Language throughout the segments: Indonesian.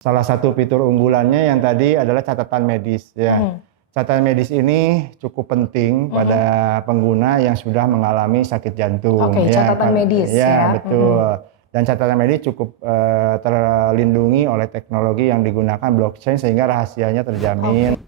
Salah satu fitur unggulannya yang tadi adalah catatan medis ya. Catatan medis ini cukup penting pada pengguna yang sudah mengalami sakit jantung. Oke, catatan medis ya. Betul. Dan catatan medis cukup terlindungi oleh teknologi yang digunakan blockchain sehingga rahasianya terjamin.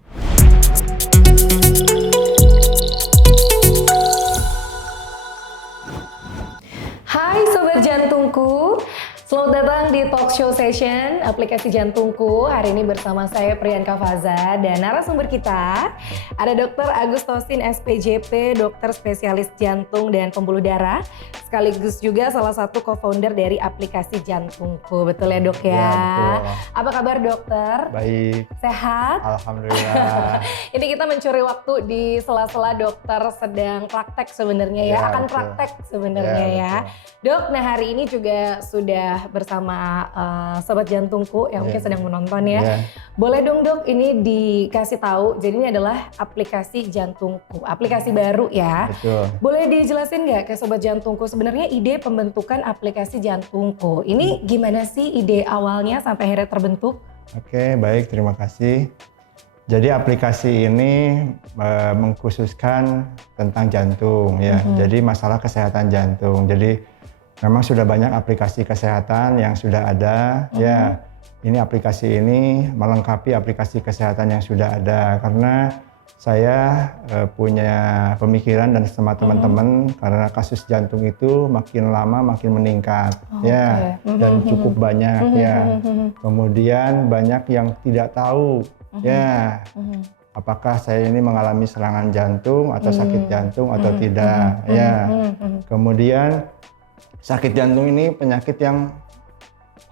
Hai Sobat Jantungku, selamat datang di Talk Show Session aplikasi Jantungku. Hari ini bersama saya Priyanka Faza dan narasumber kita ada Dr. Agustosin SPJP, dokter spesialis jantung dan pembuluh darah, sekaligus juga salah satu co-founder dari aplikasi Jantungku. Betul ya dok ya? Ya, betul. Apa kabar dokter? Baik. Sehat? Alhamdulillah. Ini kita mencuri waktu di sela-sela dokter sedang praktek sebenarnya ya, akan betul. praktek sebenarnya ya. Dok, nah hari ini juga sudah bersama Sobat Jantungku yang mungkin sedang menonton ya. Boleh dong dok, ini dikasih tahu, jadi ini adalah aplikasi Jantungku, aplikasi baru ya. Betul. Boleh dijelasin nggak ke Sobat Jantungku sebenarnya ide pembentukan aplikasi Jantungku? Ini gimana sih ide awalnya sampai akhirnya terbentuk? Oke, baik, terima kasih. Jadi aplikasi ini mengkhususkan tentang jantung ya. Jadi masalah kesehatan jantung. Jadi memang sudah banyak aplikasi kesehatan yang sudah ada ya. Ini aplikasi ini melengkapi aplikasi kesehatan yang sudah ada karena saya punya pemikiran dan sama teman-teman karena kasus jantung itu makin lama makin meningkat ya dan cukup banyak ya. Kemudian banyak yang tidak tahu ya apakah saya ini mengalami serangan jantung atau sakit jantung atau tidak ya. Kemudian sakit jantung ini penyakit yang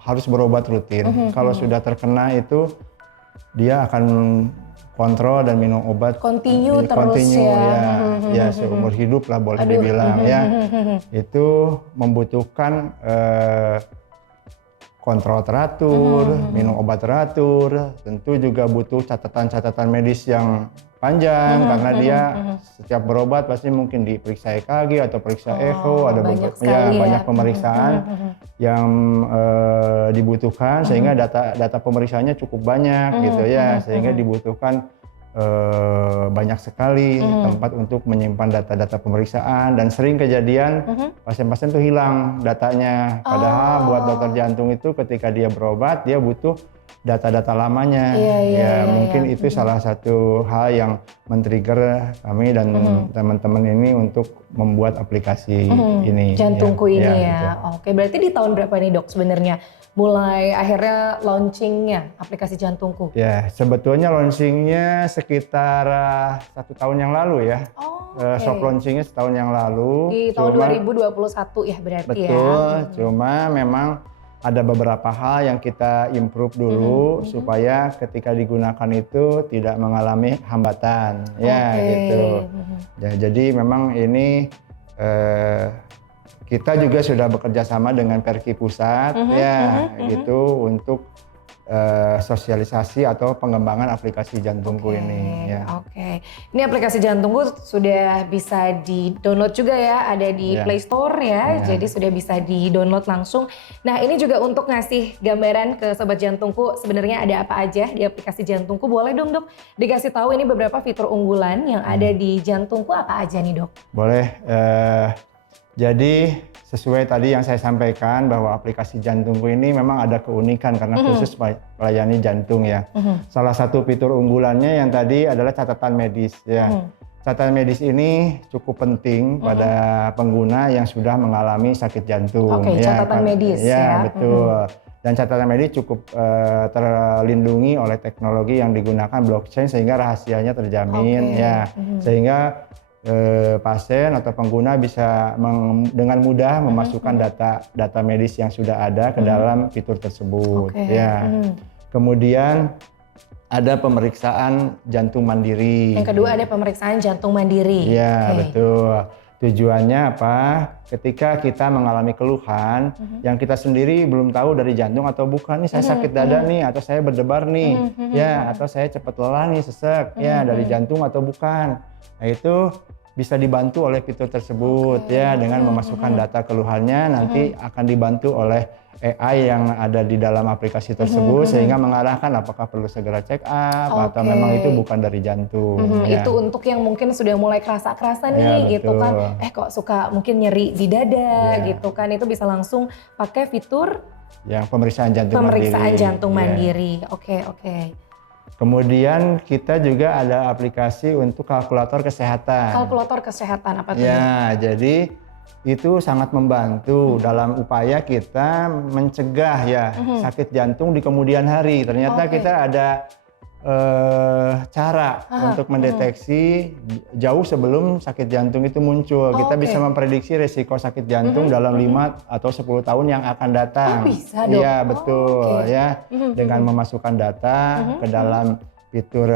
harus berobat rutin. Kalau sudah terkena itu dia akan kontrol dan minum obat Continue terus ya seumur hidup lah boleh dibilang ya. Itu membutuhkan kontrol teratur, minum obat teratur, tentu juga butuh catatan-catatan medis yang panjang karena dia setiap berobat pasti mungkin diperiksa EKG atau periksa echo, ada banyak pemeriksaan yang dibutuhkan sehingga data pemeriksaannya cukup banyak gitu ya, sehingga dibutuhkan banyak sekali tempat untuk menyimpan data-data pemeriksaan dan sering kejadian pasien-pasien tuh hilang datanya. Padahal buat dokter jantung itu ketika dia berobat dia butuh data-data lamanya. Mungkin itu salah satu hal yang men-trigger kami dan teman-teman ini untuk membuat aplikasi ini. Jantungku ini ya. Oke, berarti di tahun berapa nih dok sebenarnya mulai akhirnya launchingnya aplikasi Jantungku? Ya, sebetulnya launchingnya sekitar 1 tahun yang lalu ya. Soft launchingnya setahun yang lalu. Di tahun 2021 ya berarti ya. Betul, cuma memang ada beberapa hal yang kita improve dulu supaya ketika digunakan itu tidak mengalami hambatan ya gitu. Ya, jadi memang ini kita juga sudah bekerja sama dengan Perki Pusat gitu untuk sosialisasi atau pengembangan aplikasi Jantungku ini ya. Ini aplikasi Jantungku sudah bisa di-download juga ya, ada di Play Store ya, jadi sudah bisa di-download langsung. Nah ini juga untuk ngasih gambaran ke Sobat Jantungku sebenarnya ada apa aja di aplikasi Jantungku. Boleh dong dok dikasih tahu ini beberapa fitur unggulan yang ada di Jantungku apa aja nih dok? Boleh. Jadi sesuai tadi yang saya sampaikan bahwa aplikasi Jantungku ini memang ada keunikan karena khusus melayani jantung ya. Salah satu fitur unggulannya yang tadi adalah catatan medis ya. Catatan medis ini cukup penting pada pengguna yang sudah mengalami sakit jantung. Catatan medis ya. Betul. Dan catatan medis cukup terlindungi oleh teknologi yang digunakan blockchain sehingga rahasianya terjamin ya. Sehingga pasien atau pengguna bisa dengan mudah memasukkan data medis yang sudah ada ke dalam fitur tersebut ya. Kemudian ada pemeriksaan jantung mandiri. Yang kedua ada pemeriksaan jantung mandiri. Ya betul. Tujuannya apa? Ketika kita mengalami keluhan yang kita sendiri belum tahu dari jantung atau bukan, nih saya sakit dada nih atau saya berdebar nih ya, atau saya cepat lelah nih, sesek ya dari jantung atau bukan. Nah itu bisa dibantu oleh fitur tersebut ya dengan memasukkan data keluhannya nanti akan dibantu oleh AI yang ada di dalam aplikasi tersebut sehingga mengarahkan apakah perlu segera check up atau memang itu bukan dari jantung. Ya. Itu untuk yang mungkin sudah mulai kerasa-kerasa nih Ya, gitu kan, betul. kok suka mungkin nyeri di dada Ya. gitu kan, itu bisa langsung pakai fitur Yang pemeriksaan jantung pemeriksaan mandiri. jantung Ya. mandiri. Oke. Kemudian kita juga ada aplikasi untuk kalkulator kesehatan. Kalkulator kesehatan apa tuh? Ya, jadi itu sangat membantu dalam upaya kita mencegah ya sakit jantung di kemudian hari. Ternyata kita ada cara untuk mendeteksi jauh sebelum sakit jantung itu muncul. Kita bisa memprediksi resiko sakit jantung dalam 5 atau 10 tahun yang akan datang. Oh, bisa dong. Iya, betul ya. Dengan memasukkan data ke dalam fitur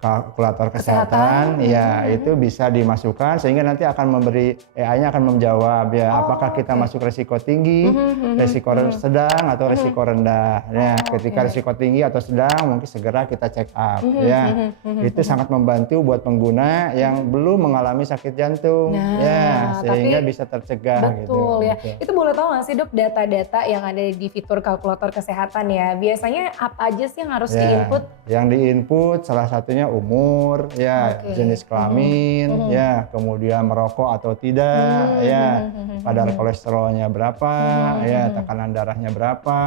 kalkulator kesehatan, ya itu bisa dimasukkan sehingga nanti akan memberi AI-nya akan menjawab ya apakah kita masuk resiko tinggi, resiko sedang atau resiko rendah. Ya, ketika resiko tinggi atau sedang mungkin segera kita check up ya. Itu sangat membantu buat pengguna yang belum mengalami sakit jantung ya sehingga bisa tercegah betul gitu. ya. Itu boleh tahu nggak sih dok data-data yang ada di fitur kalkulator kesehatan ya? Biasanya apa aja sih yang harus diinput? Yang diinput salah satunya umur, ya, jenis kelamin, ya, kemudian merokok atau tidak, ya, kadar kolesterolnya berapa, ya, tekanan darahnya berapa.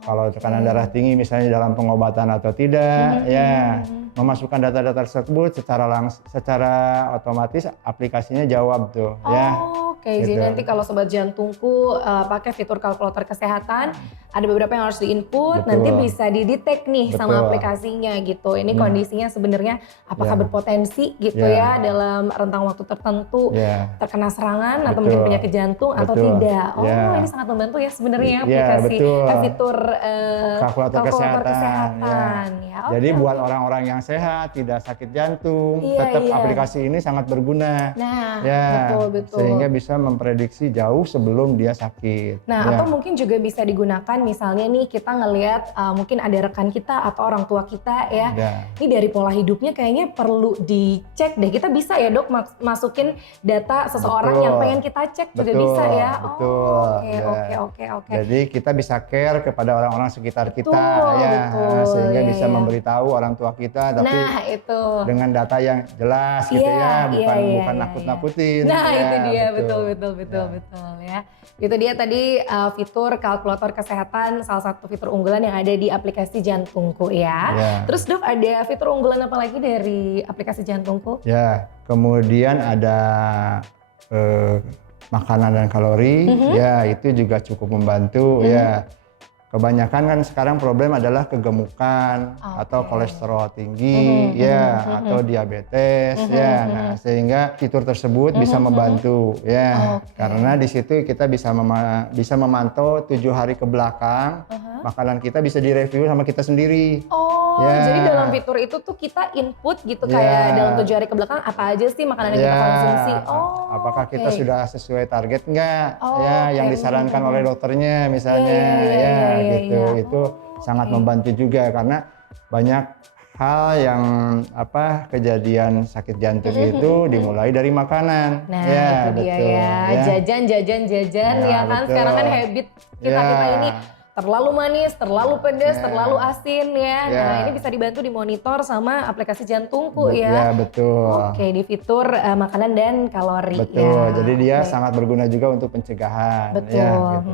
Kalau tekanan darah tinggi misalnya dalam pengobatan atau tidak, ya, memasukkan data-data tersebut secara otomatis aplikasinya jawab tuh, ya. Oke, jadi nanti kalau sobat jantungku pakai fitur kalkulator kesehatan, ada beberapa yang harus diinput, nanti bisa didetek nih sama aplikasinya gitu. Ini kondisinya sebenarnya apakah berpotensi gitu ya dalam rentang waktu tertentu terkena serangan atau mungkin penyakit jantung atau tidak. Ini sangat membantu ya sebenarnya aplikasi fitur kalkulator kesehatan. Ya. Jadi buat orang-orang yang sehat, tidak sakit jantung, tetap aplikasi ini sangat berguna. Nah, betul. Sehingga bisa memprediksi jauh sebelum dia sakit. Nah, atau mungkin juga bisa digunakan misalnya nih kita ngelihat mungkin ada rekan kita atau orang tua kita ya. Ini dari pola hidupnya kayaknya perlu dicek deh. Kita bisa ya dok masukin data seseorang yang pengen kita cek juga bisa ya. Oke. Jadi kita bisa care kepada orang-orang sekitar kita sehingga bisa memberitahu orang tua kita tapi dengan data yang jelas gitu bukan nakut-nakutin. Nah, itu dia betul ya. Itu dia tadi fitur kalkulator kesehatan, salah satu fitur unggulan yang ada di aplikasi Jantungku ya. Terus dok ada fitur unggulan apa lagi dari aplikasi Jantungku? Ya, kemudian ada makanan dan kalori, ya itu juga cukup membantu ya. Kebanyakan kan sekarang problem adalah kegemukan atau kolesterol tinggi atau diabetes ya. Nah, sehingga fitur tersebut bisa membantu ya. Karena di situ kita bisa memantau 7 hari ke belakang makanan kita bisa direview sama kita sendiri. Jadi dalam fitur itu tuh kita input gitu kayak dalam 7 hari ke belakang apa aja sih makanan yang kita konsumsi. Apakah kita sudah sesuai target enggak? Yang disarankan oleh dokternya misalnya gitu. Itu sangat membantu juga karena banyak hal yang kejadian sakit jantung itu dimulai dari makanan. Nah, itu dia ya. Jajan ya kan. Sekarang kan habit kita ini terlalu manis, terlalu pedas, terlalu asin ya. Nah, ini bisa dibantu dimonitor sama aplikasi Jantungku ya. Ya, betul. Oke, di fitur makanan dan kalori. Betul, jadi dia sangat berguna juga untuk pencegahan. Betul. Ya, gitu.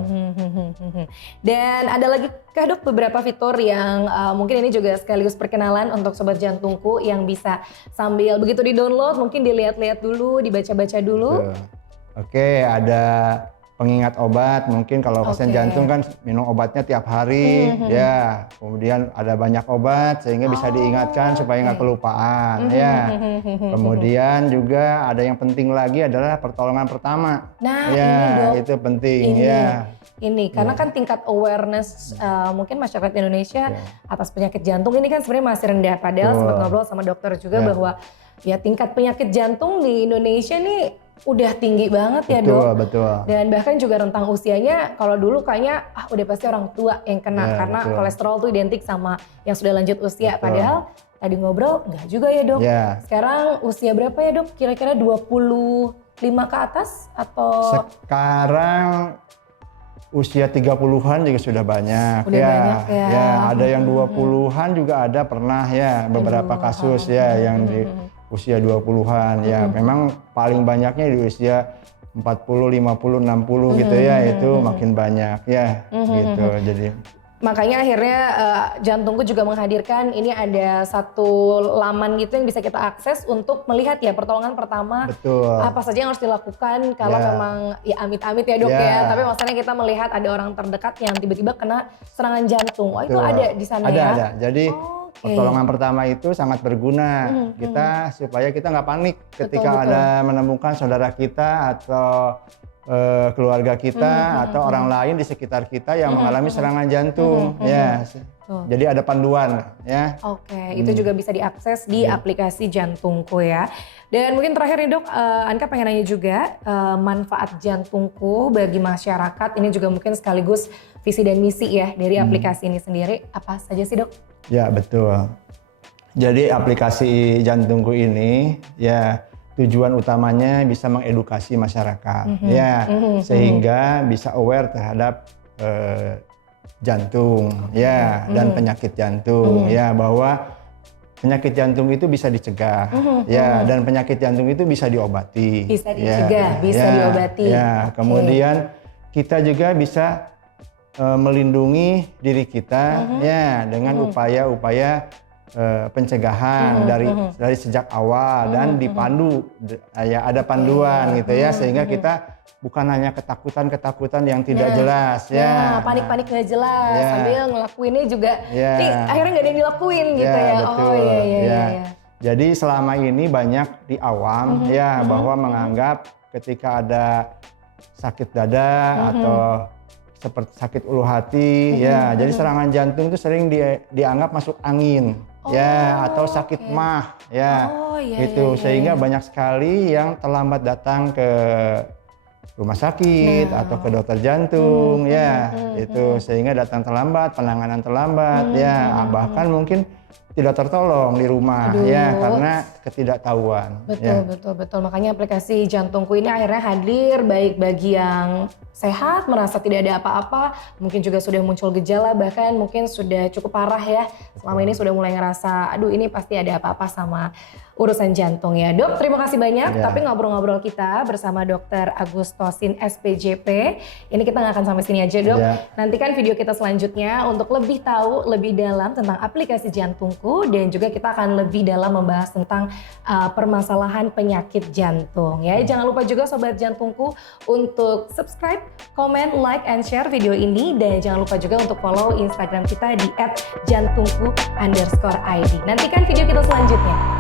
Dan ada lagi kah dok beberapa fitur yang mungkin ini juga sekaligus perkenalan untuk sobat Jantungku yang bisa sambil begitu di-download mungkin dilihat-lihat dulu, dibaca-baca dulu. Betul. Oke, ada pengingat obat, mungkin kalau pasien jantung kan minum obatnya tiap hari, ya. Kemudian ada banyak obat sehingga bisa diingatkan supaya nggak kelupaan, ya. Kemudian juga ada yang penting lagi adalah pertolongan pertama. Nah, ya, ini dok. itu penting, ya. Ini karena kan tingkat awareness mungkin masyarakat Indonesia atas penyakit jantung ini kan sebenarnya masih rendah. Padahal sempat ngobrol sama dokter juga bahwa ya tingkat penyakit jantung di Indonesia nih udah tinggi banget ya dok. Betul. Dan bahkan juga rentang usianya kalau dulu kayaknya udah pasti orang tua yang kena karena kolesterol tuh identik sama yang sudah lanjut usia. Padahal tadi ngobrol enggak juga ya dok. Ya. Sekarang usia berapa ya dok? Kira-kira 25 ke atas atau? Sekarang usia 30-an juga sudah banyak. Udah banyak ya. Ya, ada yang 20-an juga ada pernah ya beberapa kasus ya yang di usia 20-an ya. Memang paling banyaknya di usia 40, 50, 60 gitu ya, itu makin banyak ya gitu. Jadi makanya akhirnya Jantungku juga menghadirkan ini ada satu laman gitu yang bisa kita akses untuk melihat ya pertolongan pertama. betul. Apa saja yang harus dilakukan kalau Ya. memang ya amit-amit ya dok Ya. ya. Tapi maksudnya kita melihat ada orang terdekat yang tiba-tiba kena serangan jantung. Oh itu Betul. ada di sana Ada, ya? ada. Jadi Oke. pertolongan pertama itu sangat berguna kita supaya kita nggak panik ketika betul. ada menemukan saudara kita atau keluarga kita atau orang lain di sekitar kita yang mengalami serangan jantung. Ya, jadi ada panduan ya. Oke, itu juga bisa diakses di aplikasi Jantungku ya. Dan mungkin terakhir nih dok, Anka pengen nanya juga manfaat Jantungku bagi masyarakat. Ini juga mungkin sekaligus visi dan misi ya dari aplikasi ini sendiri. Apa saja sih dok? Ya betul. Jadi aplikasi Jantungku ini ya tujuan utamanya bisa mengedukasi masyarakat ya sehingga bisa aware terhadap jantung ya dan penyakit jantung ya, bahwa penyakit jantung itu bisa dicegah ya, dan penyakit jantung itu bisa diobati. Bisa dicegah, bisa diobati. Ya, kemudian kita juga bisa melindungi diri kita ya dengan upaya-upaya pencegahan dari sejak awal dan dipandu ya, ada panduan gitu ya, sehingga kita bukan hanya ketakutan yang tidak jelas ya. Panik-panik nggak jelas Ya. sambil ngelakuinnya juga nih akhirnya nggak ada yang dilakuin gitu ya. Betul. Oh iya. Jadi selama ini banyak di awam ya bahwa menganggap ketika ada sakit dada atau seperti sakit ulu hati ya, jadi serangan jantung itu sering dianggap masuk angin ya, atau sakit mah ya, gitu. Sehingga banyak sekali yang terlambat datang ke rumah sakit atau ke dokter jantung ya, itu sehingga datang terlambat, penanganan terlambat ya, bahkan mungkin tidak tertolong di rumah ya karena ketidaktahuan. Betul. Makanya aplikasi Jantungku ini akhirnya hadir baik bagi yang sehat, merasa tidak ada apa-apa, mungkin juga sudah muncul gejala, bahkan mungkin sudah cukup parah ya. Selama ini sudah mulai ngerasa, aduh ini pasti ada apa-apa sama urusan jantung ya. Dok, terima kasih banyak. Tapi ngobrol-ngobrol kita bersama Dr. Agustosin SPJP. Ini kita nggak akan sampai sini aja dok. Nantikan video kita selanjutnya untuk lebih tahu lebih dalam tentang aplikasi Jantungku, dan juga kita akan lebih dalam membahas tentang permasalahan penyakit jantung ya. Jangan lupa juga Sobat Jantungku untuk subscribe, komen, like, and share video ini, dan jangan lupa juga untuk follow Instagram kita di @jantungku_id. Nantikan video kita selanjutnya.